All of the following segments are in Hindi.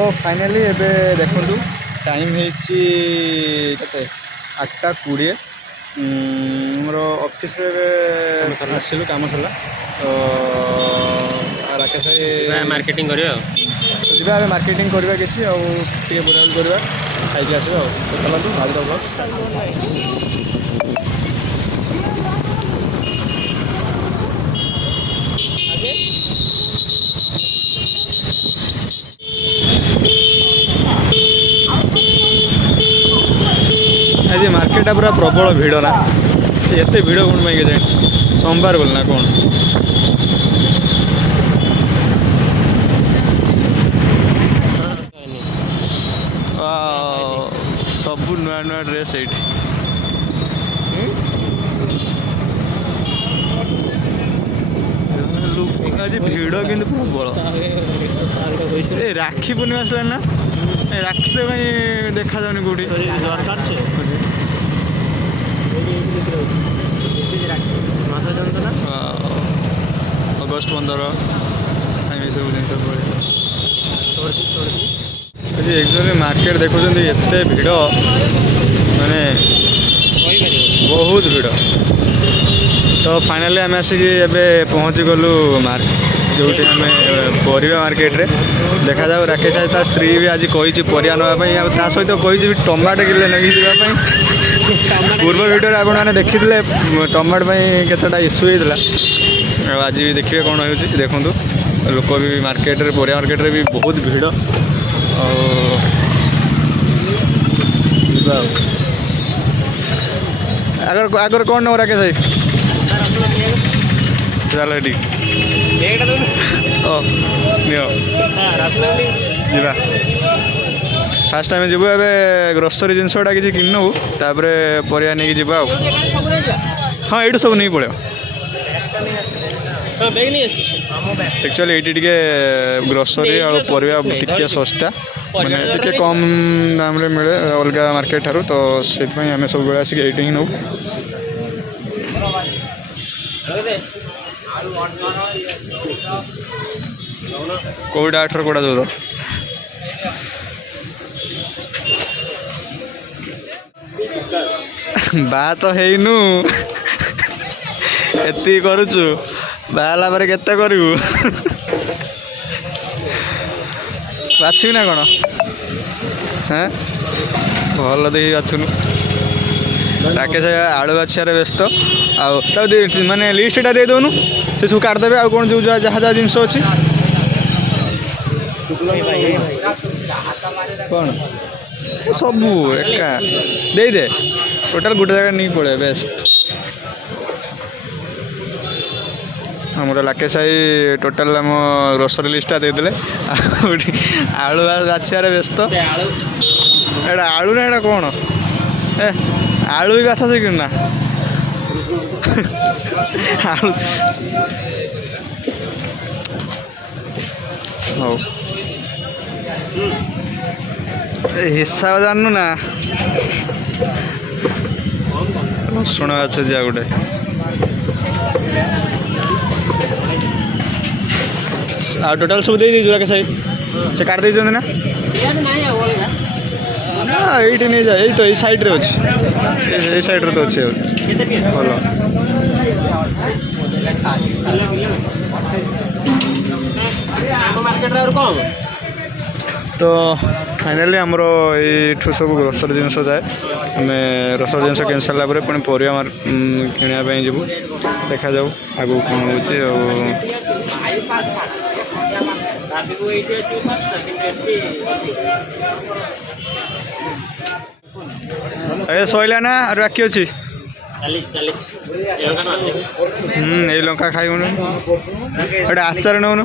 तो फाइनाली एबे देखु टाइम होती 8:20 मोर ऑफिस आसिलु काम सरला तो राकेश मार्केटिंग करियो तो जी मार्केटिंग करवा किसी आगे बुलाबुली करवा खाई आसो तो चलतु भाग ब्लॉग आज मार्केट पूरा प्रबल भिड़ ना एत भिड़ कौन पाई जाए सोमवार बोल ना कौन सब नुआ नुआ ड्रेस ये आज भिड़ कि प्रबल राखी पूर्णिमा आसला ना राखी तो कहीं देखा जाऊनी कौटी अगस्ट 15 सब जिन एक्चुअली मार्केट देखुं एत भिड़ माने बहुत भिड़ तो फाइनाली आम आसिक पहुँची गलु जो परिवा मार्केट रे देखा जाऊ राकेश ता स्त्री भी आज कही परिया नापी सहित कही टमाटो किले नहीं जावाई पूर्व भिडियो आपने देखी टमाटो केतटा इश्यू होता आज भी देखिए कौन हो देखूँ लोक भी मार्केट रे परिया मार्केट रे भी बहुत भिड़ आगर आगर कौन नौ राकेश भाई चल जा फास्ट टाइम जीव ए ग्रोसरी जिनसटा कि कि नबू परिया नहीं जी हाँ ये सब नहीं पड़ो एक्चुअली ये ग्रोसरी और परिया टिके सस्ता मैंने टिके कम दाम रे मिले अलग मार्केट ठारू तो से आम सब आसिक ये ही नौ कोविड 18 कोड़ा जो बात तो हैनु एति करुचु बाला पर केते करू बाछी ना कौन हाँ भल दे बाछुनु राकेश आलू बाछियार व्यस्त आउ माने लिस्टा दे दौनु से सब काटदेवे आ कौन जो जहाँ जहाँ जिनस अच्छी कौन सब एका दे दे टोटाल गोटे जगह नहीं पड़े बेस्ट हमर राकेश भाई टोटाल आम ग्रोसरी लिस्टा देदेले आलू बाछियार व्यस्त एटा आलू ना एटा कौन ए आलू भी बाछा शिखु ना आलू हो हिसाब जानू ना रसुण अच्छे जा गोटे आ टोटाल सब दे दीजिए राकेश भाई से काट दे ना ये नहीं जाए यही तो ये साइड रे अच्छे ये साइड रे तो अच्छे भल तो फाइनाली आमर ये सब ग्रोसरी जिनस जाए आम ग्रोसरी जिनस किन सारा पुणी परिया किणापी जीवु देखा जाऊ आगू कौन हो सैला ना बाकी अच्छी ये लंका खाइबुन गोटे आचार नौनु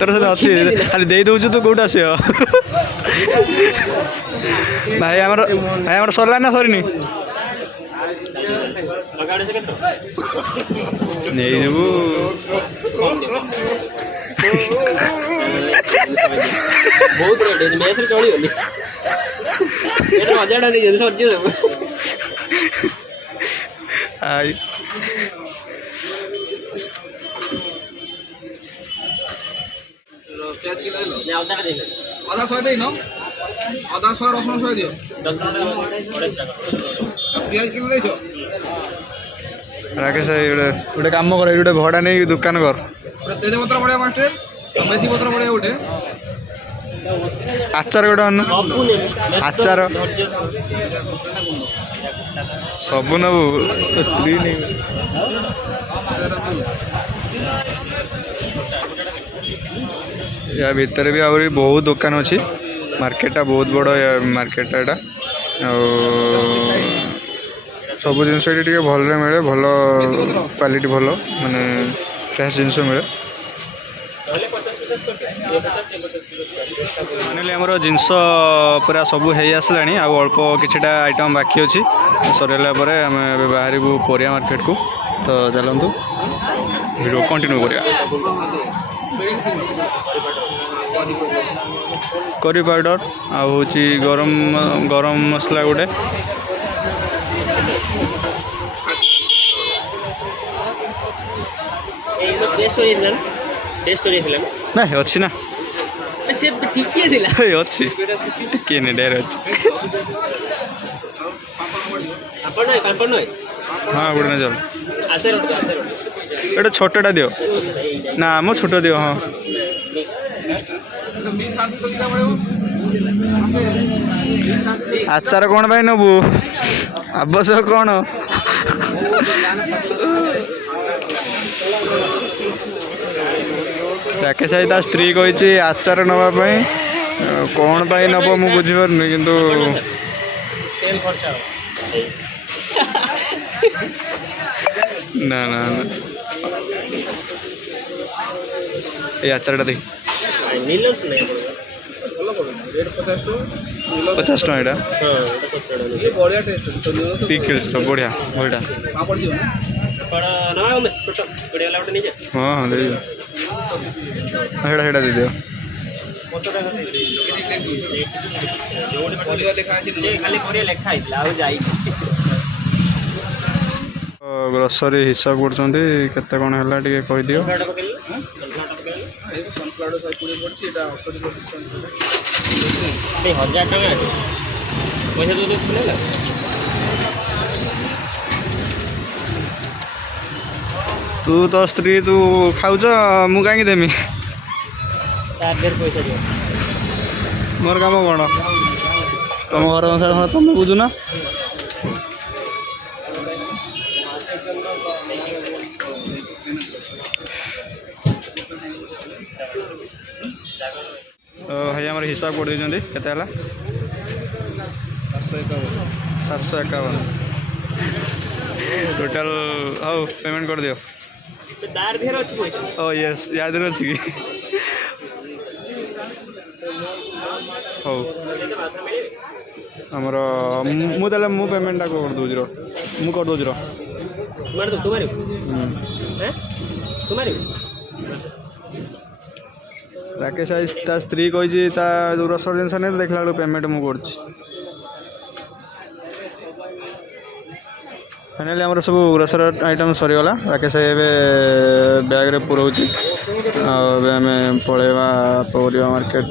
तर से अच्छी खाली दे दौचु तो कौट आस भाई आमर सरला ना सरनी नहीं देबू बहुत रेट मेस चली हजार नहीं सरजी आई ଅଦା 100 ଦେଇନ ଅଦା 100 ରସୁଣ 100 ଦିଅ ପିଆଜ କିଲୋ ଦେଇଛ ରାକେଶ ଭାଇ ଗୋଟେ କାମ କର ଏଇଠି ଗୋଟେ ଭଡ଼ା ନେଇ ଦୋକାନ କର ଗୋଟେ ତେଜପତ୍ର ବଢ଼ିଆ ମାଷ୍ଟର ମେଥି ପତ୍ର ବଢ଼ିଆ ଗୋଟେ ଆଚାର ଗୋଟେ ଅନୁ ଆଚାର ସବୁ ନେବୁ ସ୍ତ୍ରୀ ନେଇ या भितर भी आहरी बहुत दुकान अच्छी मार्केटा बहुत बड़ मार्केटा एटा सब जिनस ये भल मिले भल क्वालिटी भल माने फ्रेश जिनस मिले फाइनाली आमर जिनस पूरा सब हो आसला अल्प किछिटा आइटम बाकी अच्छी सरला आम बाहर परिया मार्केट को तो चलतु वीडियो कंटिन्यू करिया करी पाउडर आउची गरम गरम मसला गोटे ना अच्छी ना अच्छी टिके नहीं डेर अच्छी हाँ गोटे नहीं जाओ एटा छोटा दियो ना मो छोटा दियो हाँ आचार कौन भाई नबू आवश्यक कौन राकेश भाई ता स्त्री कही आचार नापी कौन पाई नब मु बुझीपारनी किंतु ना ना ना ये आचारटा देख 50 टଙ୍କା ଏଇଟା ପିକଲ୍ସ ବଢ଼ିଆ ବଢ଼ିଆ ହଁ ହଁ ଦେଇଦିଅ ସେଇଟା ସେଇଟା ଦେଇଦିଅ ଗ୍ରୋସରୀ ହିସାବ କରୁଛନ୍ତି କେତେ କ'ଣ ହେଲା ଟିକେ କହିଦିଅ तू तो स्त्री तू खाऊच मु कहीं देमी मोर काम कौन तुम घर संसार तुम बुझुना तो भाई आम हिसाब कर देते केते 751 टोटाल हाँ पेमेंट कर दियो ओ यस याद अच्छी कि हौ आमर मुझे मु पेमेंटा कर दूसरी मु कर दूसरी राकेश ता स्त्री कही रसर जिनस नहीं देखला पेमेंट मुझे फाइनाली आमर सब ग्रोसर आइटम सरीगला राकेश बैग रे पुराऊँच आम पलैबा परिया मार्केट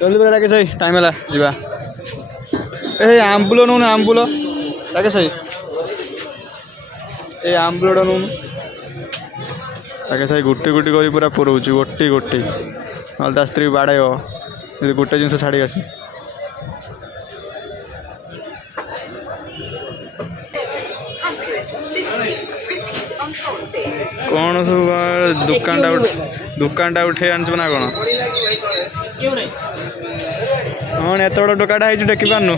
जल्दी बोला राकेश भाई टाइम है जा ए आम्बुल नौ आम्बुल राकेश भाई ए आम्बुलटा नौ राकेश भाई गोटे गोटे कर पूरा पुराऊँच गोटे गोटे ना ता स्त्री बाड़े गोटे जिनस छाड़ी आसी कौन सब दुकानटा उठे आनच ना कौन हाँ एत बड़ टोकाटा है टेकी पार्नु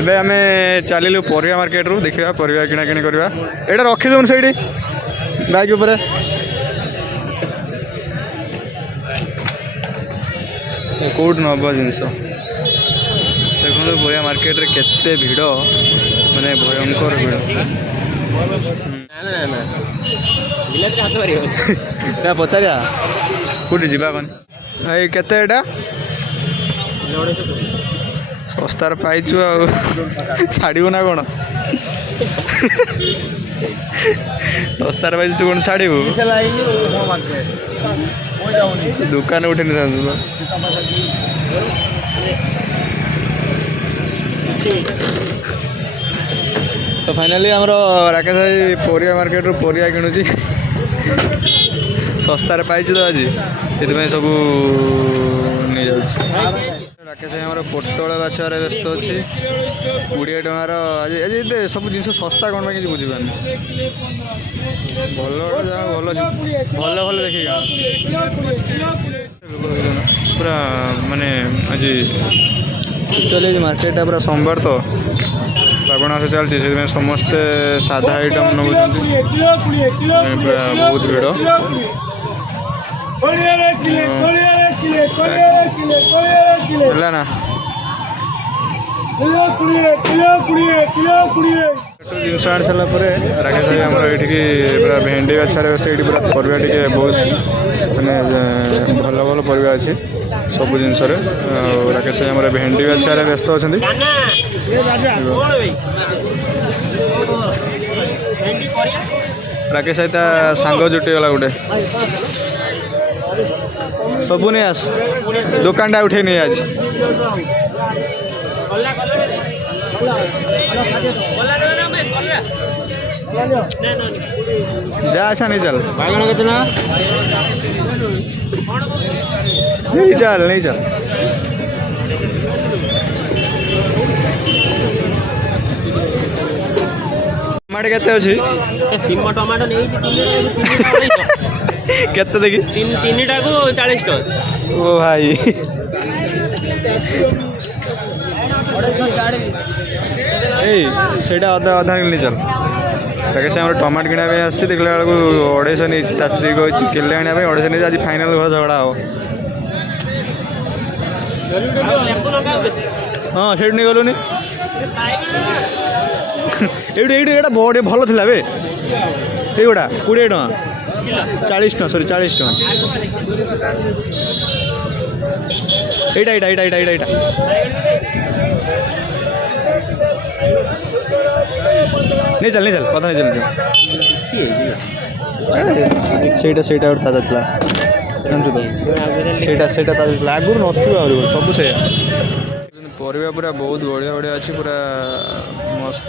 एबे आम चलू परिया मार्केट रू देखा परिया किଣା किणी करवा एटा रखीदन से बैग उपर कौट नब जिनस देखो परिया मार्केट रे केते भिड़ माने भयंकर भिड़ ना पचारिया कौटी जावा कौन भाई केते सस्तार पाइचु छाड़ू ना कौन ଶସ୍ତାରେ ପାଇଛୁ ତୁ କ'ଣ ଛାଡ଼ିବୁ ଦୋକାନ ଉଠେଇ ନେଇଥାନ୍ତୁ ତ ଫାଇନାଲି ଆମର ରାକେଶ ଭାଇ ପରିବା ମାର୍କେଟରୁ ପରିବା କିଣୁଛି ଶସ୍ତାରେ ପାଇଛି ତ ଆଜି ସେଥିପାଇଁ ସବୁ ନେଇଯାଉଛି ରାକେଶ ଭାଇ ଆମର ପୋଟଳ ବାଛିବାରେ ବ୍ୟସ୍ତ ଅଛି 20 ଟଙ୍କାର ଆଜି ଆଜି ଏତେ ସବୁ ଜିନିଷ ଶସ୍ତା କ'ଣ ପାଇଁ କିଛି ବୁଝିପାରୁନି ଭଲ ଯାହା ଭଲ ଭଲ ଭଲ ଦେଖିକି ପୁରା ମାନେ ଆଜି ଆକ୍ଚୁଆଲି ମାର୍କେଟଟା ପୁରା ସୋମବାର ତ ଶ୍ରାବଣ ମାସ ଚାଲିଛି ସେଥିପାଇଁ ସମସ୍ତେ ସାଧା ଆଇଟମ୍ ନେଉଛନ୍ତି ପୁରା ବହୁତ ଭିଡ଼ ହେଲା ନା ଜିନିଷ ଆଣି ସାରିଲା ପରେ ରାକେଶ ଭାଇ ଆମର ଏଇଠିକି ପୁରା ଭେଣ୍ଡି ବାଛାରେ ବସି ଏଇଠି ପୁରା ପରିବା ଟିକେ ବହୁତ ମାନେ ଭଲ ଭଲ ପରିବା ଅଛି ସବୁ ଜିନିଷରେ ଆଉ ରାକେଶ ଭାଇ ଆମର ଭେଣ୍ଡି ବାଛାରେ ବ୍ୟସ୍ତ ଅଛନ୍ତି ରାକେଶ ଭାଇ ତା ସାଙ୍ଗ ଜୁଟିଗଲା ଗୋଟେ ସବୁ ନେଇ ଆସ ଦୋକାନଟା ଉଠେଇ ନେଇ ଆଜି যা আসা নেই চল বাগান কেতে না নেই চল ଟମାଟୋ କେତେ ଅଛି ଟମାଟୋ ନେଇଛି କେତେ ଦେଖି ତିନିଟାକୁ 40 ଟଙ୍କା ଓ ଭାଇ ଏଇ ସେଇଟା ଅଧା ଅଧା କିଣି ଚାଲ ରାକେଶ ଆମର ଟମାଟୋ କିଣିବା ପାଇଁ ଆସିଛି ଦେଖିଲା ବେଳକୁ 250 ନେଇଛି ତା ସ୍ତ୍ରୀ କହିଛି କିଲେ ଆଣିବା ପାଇଁ 250 ନେଇଛି ଆଜି ଫାଇନାଲ୍ ଘର ଝଗଡ଼ା ହବ ହଁ ସେଇଠୁ ନେଇଗଲୁନି ଏଇଠି ଏଇଟା ବଡ଼ ଭଲ ଥିଲା ବେ ଏଇଗୁଡ଼ା 20 ଟଙ୍କା 40 ଟଙ୍କା ସରି 40 ଟଙ୍କା ଏଇଟା नहीं चल पता नहीं चल ସେଇଟା ଗୋଟେ ତାଜା ଥିଲା ଜାଣିଛୁ ତ ସେଇଟା ତାଜା ଥିଲା ଆଗରୁ ନଥିବ ଆହୁରି ସବୁ ସେଇଆ ପରିବା ପୁରା ବହୁତ ବଢ଼ିଆ ବଢ଼ିଆ ଅଛି ପୁରା ମସ୍ତ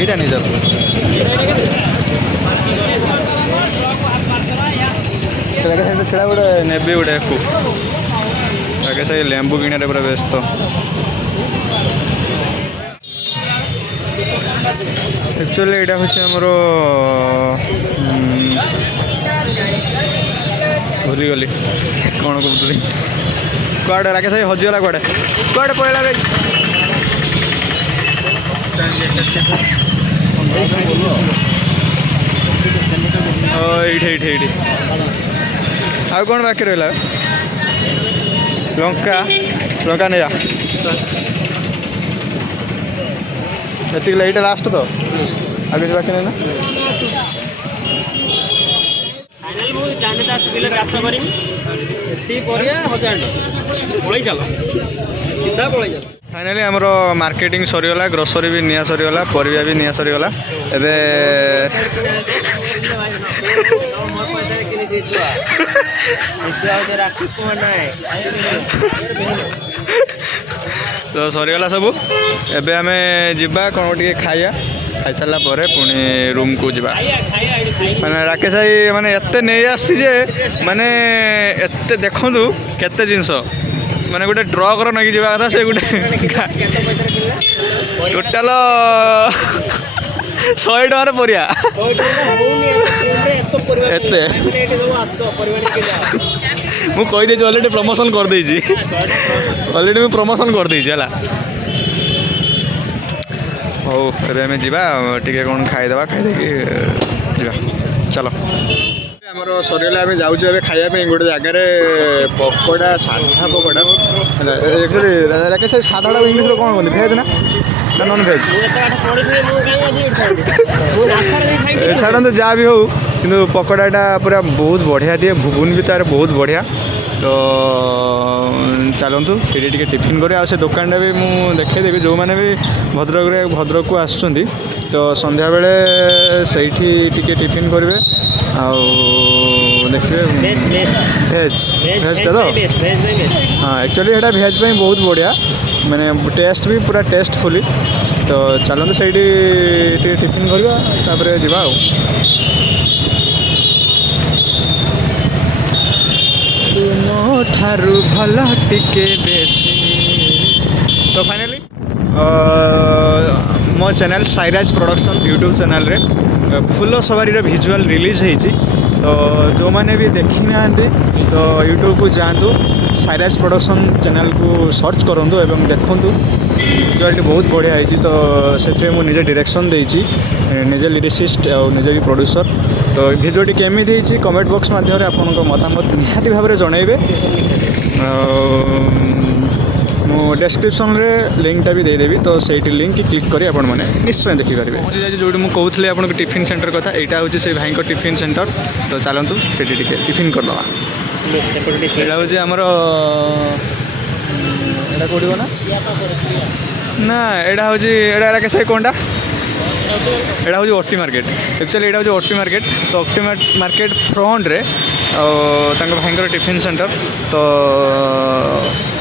এইটা নিয়ে যাবো সেটা গোটে নেବି ଗୋଟେ ଆଗେ ସେ ଲେମ୍ବୁ କିଣିବାରେ ପୁରା ବ୍ୟସ୍ତ ଆକ୍ଚୁଆଲି ଏଇଟା ହେଉଛି ଆମର ଭୁଲିଗଲି କ'ଣ କହୁଥିଲି କୁଆଡ଼େ ରାକେଶ ଭାଇ ହଜିଗଲା କୁଆଡ଼େ ପଳେଇଲା ବେ ଏଇଠି ଆଉ କ'ଣ ବାକି ରହିଲା ଲଙ୍କା ନେଇଯା ଏତିକି ଏଇଟା ଲାଷ୍ଟ ତ ଆଉ କିଛି ବାକି ନାହିଁ ନା ଚାଷ କରିବି ଏତିକି ପରିବା 1000 ଟଙ୍କା ପଳେଇ ଚାଲ फाइनाली आमर मार्केटिंग सरीगला ग्रोसरी भी निया सरीगला परिया भी निया सरीगला एबे तो सरीगला सब एबे आमे जिबा कोन टिके खाइया खाई सारा पर पुणी रूम को जिबा माने राकेश भाई माने एते नहीं आसी जे माने एते देखंतु केते जिंस माने गोटे ट्रक रो नहीं जावा कथा से गोटे टोटाल 100 टकार परिया एते मु कहि दे ऑलरेडी प्रमोशन कर देछि ऑलरेडी मु प्रमोशन कर देछि हला ओ एबे हमें जिबा टिके कोन खाइ देबा खाइ दे कि जिबा चलो आमर सरीगला आम जाऊँ खाया गोटे जगार पकोड़ा साधा पकोड़ा एक्चुअली राकेश साधा इंग्लीश कौन कहते भेज ना नॉन भेज छाड़ू जहाँ भी हो କିନ୍ତୁ ପକୋଡ଼ାଟା ପୁରା ବହୁତ ବଢ଼ିଆ ଦିଏ, ଘୁଗୁନି ବି ତାର ବହୁତ ବଢ଼ିଆ। ତ ଚାଲନ୍ତୁ ସେଇଠି ଟିକେ ଟିଫିନ୍ କରିବା। ଆଉ ସେ ଦୋକାନଟା ବି ମୁଁ ଦେଖାଇଦେବି, ଯେଉଁମାନେ ବି ଭଦ୍ରକକୁ ଆସୁଛନ୍ତି ତ ସନ୍ଧ୍ୟାବେଳେ ସେଇଠି ଟିକେ ଟିଫିନ୍ କରିବେ। ଆଉ ଦେଖିବେ ଭେଜ୍ଟା ତ ହଁ ଆକ୍ଚୁଆଲି ଏଇଟା ଭେଜ୍ ପାଇଁ ବହୁତ ବଢ଼ିଆ, ମାନେ ଟେଷ୍ଟ ବି ପୁରା ଟେଷ୍ଟଫୁଲି। ତ ଚାଲନ୍ତୁ ସେଇଠି ଟିକେ ଟିଫିନ୍ କରିବା ତାପରେ ଯିବା ଆଉ। ତୁମ ଠାରୁ ଭଲ ଟିକେ ବେଶୀ। ତ ଫାଇନାଲି ମୋ ଚ୍ୟାନେଲ୍ ସାଇରାଜ ପ୍ରଡକ୍ସନ୍ ୟୁଟ୍ୟୁବ୍ ଚ୍ୟାନେଲ୍ରେ ଫୁଲ ସବାରିର ଭିଜୁଆଲ୍ ରିଲିଜ୍ ହେଇଛି। ତ ଯେଉଁମାନେ ବି ଦେଖିନାହାନ୍ତି ତ ୟୁଟ୍ୟୁବ୍କୁ ଯାଆନ୍ତୁ, ସାଇରାଜ ପ୍ରଡକ୍ସନ୍ ଚ୍ୟାନେଲ୍କୁ ସର୍ଚ୍ଚ କରନ୍ତୁ ଏବଂ ଦେଖନ୍ତୁ। ଭିଜୁଆଲ୍ଟି ବହୁତ ବଢ଼ିଆ ହେଇଛି। ତ ସେଥିରେ ମୁଁ ନିଜେ ଡିରେକ୍ସନ୍ ଦେଇଛି, ନିଜେ ଲିରିସିଷ୍ଟ ଆଉ ନିଜେ ବି ପ୍ରଡ୍ୟୁସର୍। ତ ଭିଡ଼ିଓଟି କେମିତି ହେଇଛି କମେଣ୍ଟ ବକ୍ସ ମାଧ୍ୟମରେ ଆପଣଙ୍କ ମତାମତ ନିହାତି ଭାବରେ ଜଣାଇବେ। ମୁଁ ଡେସ୍କ୍ରିପ୍ସନ୍ରେ ଲିଙ୍କ୍ଟା ବି ଦେଇଦେବି, ତ ସେଇଠି ଲିଙ୍କ୍ କ୍ଲିକ୍ କରି ଆପଣମାନେ ନିଶ୍ଚୟ ଦେଖିପାରିବେ। ପହଞ୍ଚି ଯାଇଛି ଯେଉଁଠି ମୁଁ କହୁଥିଲି ଆପଣଙ୍କୁ ଟିଫିନ୍ ସେଣ୍ଟର କଥା। ଏଇଟା ହେଉଛି ସେଇ ଭାଇଙ୍କ ଟିଫିନ୍ ସେଣ୍ଟର। ତ ଚାଲନ୍ତୁ ସେଇଠି ଟିକେ ଟିଫିନ୍ କରିଦେବା। ଏଇଟା ହେଉଛି ଆମର ଏଇଟା କେଉଁଠି ନା ନା ଏଇଟା ହେଉଛି ଏଇଟା କେତେ କ'ଣଟା ଏଇଟା ହେଉଛି ଓଟି ମାର୍କେଟ। ଆକ୍ଚୁଆଲି ଏଇଟା ହେଉଛି ଓଟି ମାର୍କେଟ। ତ ଓଟି ମାର୍କେଟ ଫ୍ରଣ୍ଟରେ ଆଉ ତାଙ୍କ ଭାଇଙ୍କର ଟିଫିନ୍ ସେଣ୍ଟର। ତ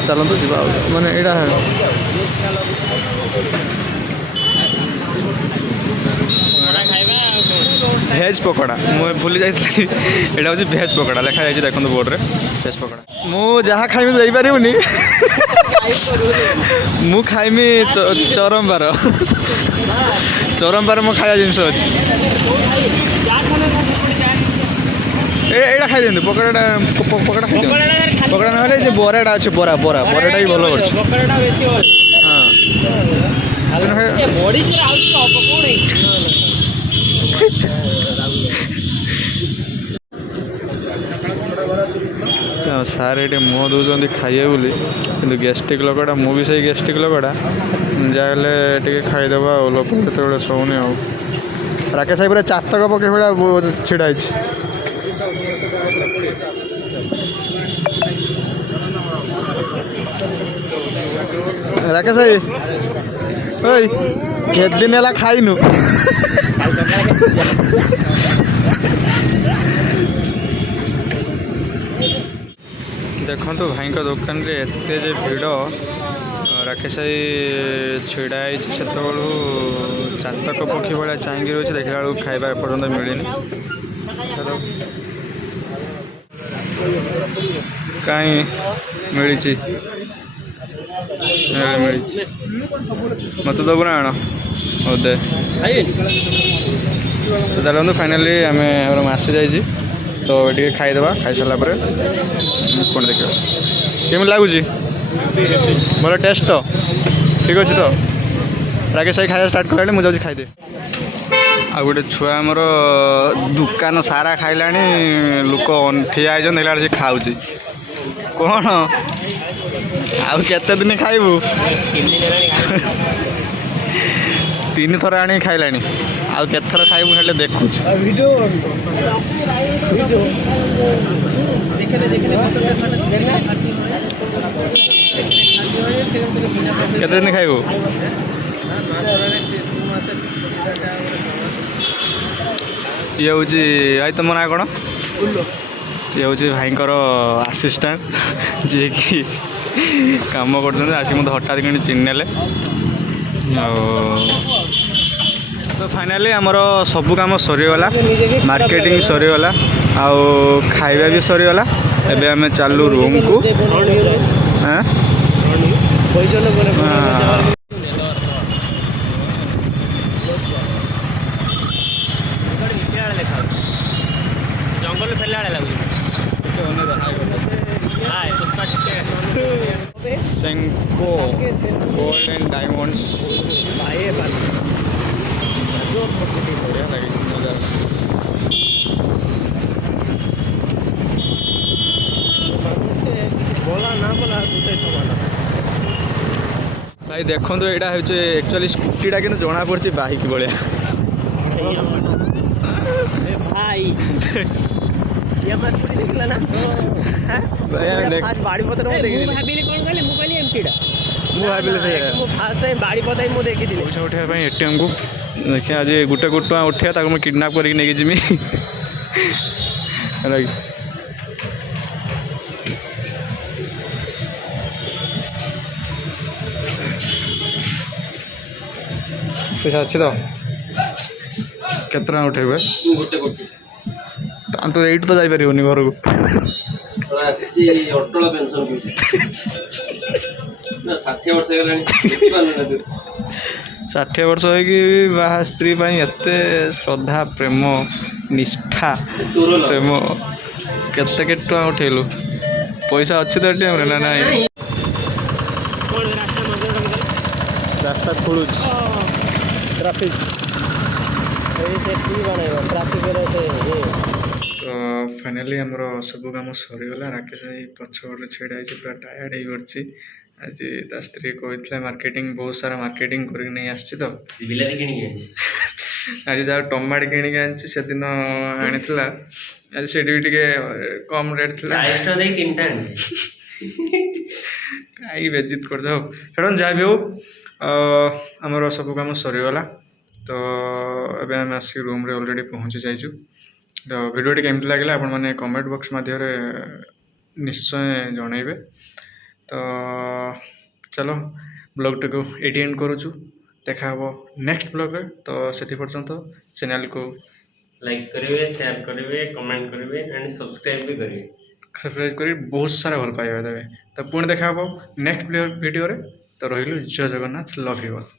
ଚାଲନ୍ତୁ ଯିବା ଆଉ, ମାନେ ଏଇଟା ଭେଜ୍ ପକୋଡ଼ା। ମୁଁ ଭୁଲି ଯାଇଥିଲି, ଏଇଟା ହେଉଛି ଭେଜ୍ ପକୋଡ଼ା ଲେଖାଯାଇଛି ଦେଖନ୍ତୁ ବୋର୍ଡ଼ରେ, ଭେଜ୍ ପକୋଡ଼ା। ମୁଁ ଯାହା ଖାଇବି ଦେଇପାରିବୁନି, ମୁଁ ଖାଇମି ଚରମ୍ପାର ମୋ ଖାଇବା ଜିନିଷ ଅଛି। ଏଇଟା ଖାଇଦିଅନ୍ତୁ ପକୋଡ଼ାଟା ଖାଇଦିଅନ୍ତୁ। ପକୋଡ଼ା ନହେଲେ ଯେ ବରାଟା ଅଛି, ବରାଟା ବି ଭଲ କରୁଛି। ହଁ ସାର୍ ଏଠି ମୁହଁ ଦେଉଛନ୍ତି ଖାଇବେ ବୋଲି, କିନ୍ତୁ ଗ୍ୟାଷ୍ଟ୍ରିକ୍ ଲୋକଟା, ମୁଁ ବି ସେଇ ଗ୍ୟାଷ୍ଟ୍ରିକ୍ ଲୋକଟା, ଯାହା ହେଲେ ଟିକେ ଖାଇଦେବା ଆଉ। ଲୋକ କେତେବେଳେ ଶୋଉନି ଆଉ। ରାକେଶ ଭାଇ ପୁରା ଚାତକ ପକେଇ ଭଳିଆ ଛିଡ଼ା ହେଇଛି। ରାକେଶ ଭାଇ ଓଇ କେତେ ଦିନ ହେଲା ଖାଇନୁ? ଦେଖନ୍ତୁ ଭାଇଙ୍କ ଦୋକାନରେ ଏତେ ଯେ ଭିଡ଼। ରାକେଶ ଭାଇ ଛିଡ଼ା ହେଇଛି ସେତେବେଳୁ ଚାତକ ପକ୍ଷୀ ଭଳିଆ ଚାହିଁକି ରହିଛି, ଦେଖିଲା ବେଳକୁ ଖାଇବା ଏପର୍ଯ୍ୟନ୍ତ ମିଳିନି। କାହିଁ ମିଳିଛି ମୋତେ ଦେବୁ ନା ଆଣ ହଉ ଦେ। ଚାଲନ୍ତୁ ଫାଇନାଲି ଆମେ ଆସିଯାଇଛି, ତ ଟିକେ ଖାଇଦେବା। ଖାଇସାରିଲା ପରେ କ'ଣ ଦେଖିବା କେମିତି ଲାଗୁଛି। ଭଲ ଟେଷ୍ଟ ତ ଠିକ୍ ଅଛି ତ। ରାକେଶ ଭାଇ ଖାଇବା ଷ୍ଟାର୍ଟ କଲାଣି, ମୁଁ ଯାଉଛି ଖାଇଦିଏ। ଆଉ ଗୋଟେ ଛୁଆ ଆମର ଦୋକାନ ସାରା ଖାଇଲାଣି, ଲୋକ ଠିଆ ହେଇଛନ୍ତି, ଦେଖିଲା ବେଳେ ସେ ଖାଉଛି। କ'ଣ ଆଉ କେତେ ଦିନ ଖାଇବୁ? 3 ଥର ଆଣିକି ଖାଇଲାଣି, ଆଉ କେତେଥର ଖାଇବୁ ହେଲେ ଦେଖୁଛି। କେତେ ଦିନ ଖାଇବୁ? ଇଏ ହେଉଛି ଭାଇ, ତୁମ ନାଁ କ'ଣ? ଇଏ ହେଉଛି ଭାଇଙ୍କର ଆସିଷ୍ଟାଣ୍ଟ, ଯିଏକି କାମ କରୁଛନ୍ତି। ଆସିକି ମୋତେ ହଠାତ୍ କିଣି ଚିହ୍ନି ନେଲେ। ଆଉ ତ ଫାଇନାଲି ଆମର ସବୁ କାମ ସରିଗଲା, ମାର୍କେଟିଂ ସରିଗଲା, ଆଉ ଖାଇବା ବି ସରିଗଲା। ଏବେ ଆମେ ଚାଲୁ ରୁମ୍କୁ। ଜଙ୍ଗଲ ଫେରିଲା ବେଳେ ଲାଗୁଛି। Senko Gold and Diamonds ବଢ଼ିଆ ଲାଗିଛି, ମଜା। ଭାଇ ଦେଖନ୍ତୁ ଏଇଟା ହେଉଛି ଆକ୍ଚୁଆଲି ସ୍କୁଟିଟା, କିନ୍ତୁ ଜଣାପଡ଼ୁଛି ବାଇକ୍ ଭଳିଆ। ଦେଖିଲା ନା ବାଡ଼ି ପତ୍ର ମୁଁ ଦେଖିଥିଲି। ଭାବିଲି କ'ଣ କହିଲେ ମୁଁ କହିଲି ଏମ୍ଟିଟା। ମୁଁ ଭାବିଲି ସେ ମୁଁ ଫାଷ୍ଟ ଟାଇମ୍ ବାଡ଼ି ପଦାଇ ମୁଁ ଦେଖିଥିଲି। ପଇସା ଉଠାଇବା ପାଇଁ ଏଟିଏମ୍କୁ ଦେଖିବା ଆଜି ଗୋଟେ କୋଟି ଟଙ୍କା ଉଠିବା ତାକୁ ମୁଁ କିଡ଼ନାପ୍ କରିକି ନେଇକି ଯିବି ହେଲା କି। ପଇସା ଅଛି ତ କେତେ ଟଙ୍କା ଉଠେଇବେ? ଗୋଟେ କୋଟି ତ ଏଇଠୁ ତ ଯାଇପାରିବନି ଘରକୁ। ଆସିଛି ଅଟଳ ପେନ୍ସନ୍ ପଇସା। 60 ବର୍ଷ ହେଇଗଲାଣି ଦେଖିପାରୁନି ନା ତୁ। 60 ବର୍ଷ ହେଇକି ବାହା ସ୍ତ୍ରୀ ପାଇଁ ଏତେ ଶ୍ରଦ୍ଧା ପ୍ରେମ ନିଷ୍ଠା ପ୍ରେମ କେତେ କେତେ ଟଙ୍କା ଉଠେଇଲୁ? ପଇସା ଅଛି ତ ଏଟିଏମ୍ରେ ନା ନାହିଁ? କ'ଣ ରାସ୍ତା ମଝିରେ ରଖିଦେଲେ ରାସ୍ତା ଖୋଳୁଛି ଟ୍ରାଫିକ୍। ତ ଫାଇନାଲି ଆମର ସବୁ କାମ ସରିଗଲା। ରାକେଶ ଭାଇ ପଛପଟେ ଛିଡ଼ା ହେଇଛି ପୁରା ଟାୟାର୍ଡ଼ ହେଇପଡ଼ିଛି। ଆଜି ତା ସ୍ତ୍ରୀ କହିଥିଲା ମାର୍କେଟିଂ ବହୁତ ସାରା ମାର୍କେଟିଂ କରିକି ନେଇ ଆସିଛି ତ। ବିଲାତି କିଣିକି ଆଣିଛି। ଆଜି ଯାହା ଟମାଟୋ କିଣିକି ଆଣିଛି ସେଦିନ ଆଣିଥିଲା। ଆଜି ସେଠି ବି ଟିକେ କମ୍ ରେଟ୍ ଥିଲା। 40 ଟଙ୍କା ଦେଇ 3ଟା ଆଣିଛି। କାହିଁକି ବେଜିତ୍ କରିଛ ହଉ ଛାଡ଼ ଯାହା ବି ହଉ ଆମର ସବୁ କାମ ସରିଗଲା। ତ ଏବେ ଆମେ ଆସିକି ରୁମ୍ରେ ଅଲରେଡ଼ି ପହଞ୍ଚି ଯାଇଛୁ। ତ ଭିଡ଼ିଓଟି କେମିତି ଲାଗିଲା ଆପଣମାନେ କମେଣ୍ଟ ବକ୍ସ ମାଧ୍ୟମରେ ନିଶ୍ଚୟ ଜଣାଇବେ। ତ ଚାଲ ବ୍ଲଗ୍ଟିକୁ ଏଇଠି ଏଣ୍ଡ କରୁଛୁ। ଦେଖା ହେବ ନେକ୍ସଟ ବ୍ଲଗ୍ରେ। ତ ସେଥିପର୍ଯ୍ୟନ୍ତ ଚ୍ୟାନେଲକୁ ଲାଇକ୍ କରିବେ, ସେୟାର କରିବେ, କମେଣ୍ଟ କରିବେ ଆଣ୍ଡ ସବସ୍କ୍ରାଇବ୍ ବି କରିବେ। ସବସ୍କ୍ରାଇବ୍ କରି ବହୁତ ସାରା ଭଲ ପାଇବା ଦେବେ। ତ ପୁଣି ଦେଖା ହେବ ନେକ୍ସଟ ଭିଡ଼ିଓରେ। ତ ରହିଲୁ ଜୟ ଜଗନ୍ନାଥ, ଲଭ୍ ୟୁ ଅଲ୍।